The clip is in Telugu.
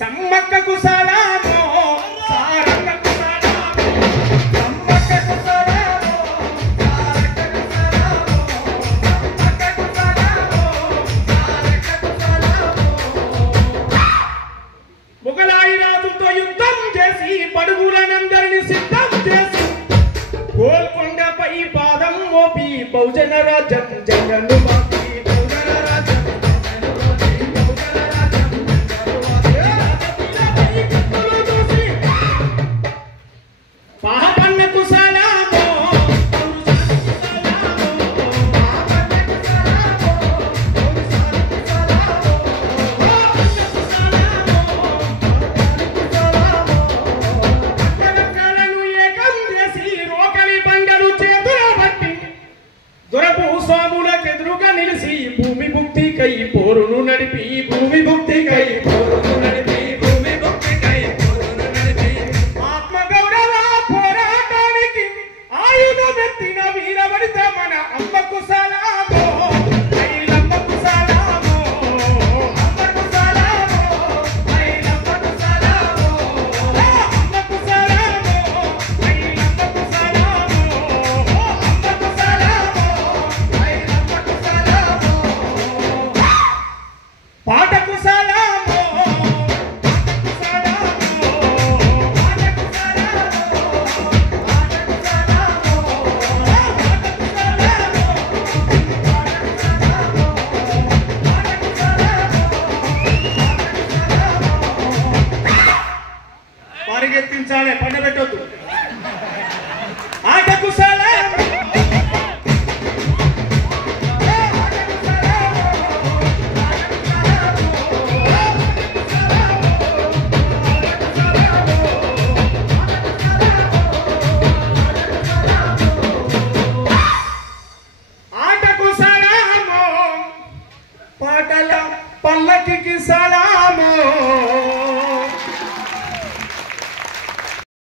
సమ్మక్కకు సలామో సారక్కకు సలామో సమ్మక్కకు సలామో సారక్కకు సలామో సమ్మక్కకు సలామో సారక్కకు సలామో మొగలాయి రాజుతో యుద్ధం చేసి పడుగులనందరిని సిద్ధం చేసి గోల్కొండపై పాదం మోపి బహుజన రాజ్యం జగను భూమి భుక్తికై పోరును నడిపి భూమి భుక్తికై పోరును నడిపి భూమి భుక్తికై పోరును నడిపి ఆత్మగౌరవ పోరాటానికి ఆయుధమెత్తిన వీరవనిత మన అమ్మకు సలామో ఐలమ్మకు సలామో అమ్మకు సలామో ఐలమ్మకు సలామో అమ్మకు సలామో ఐలమ్మకు సలామో అమ్మకు సలామో ఐలమ్మకు సలామో పాటకు సలామో పాటకు సలామో పాటకు సలామో పాటకు సలామో పాటకు సలామో పాటకు సలామో పరిగెత్తించాలి పండబెట్టొద్దు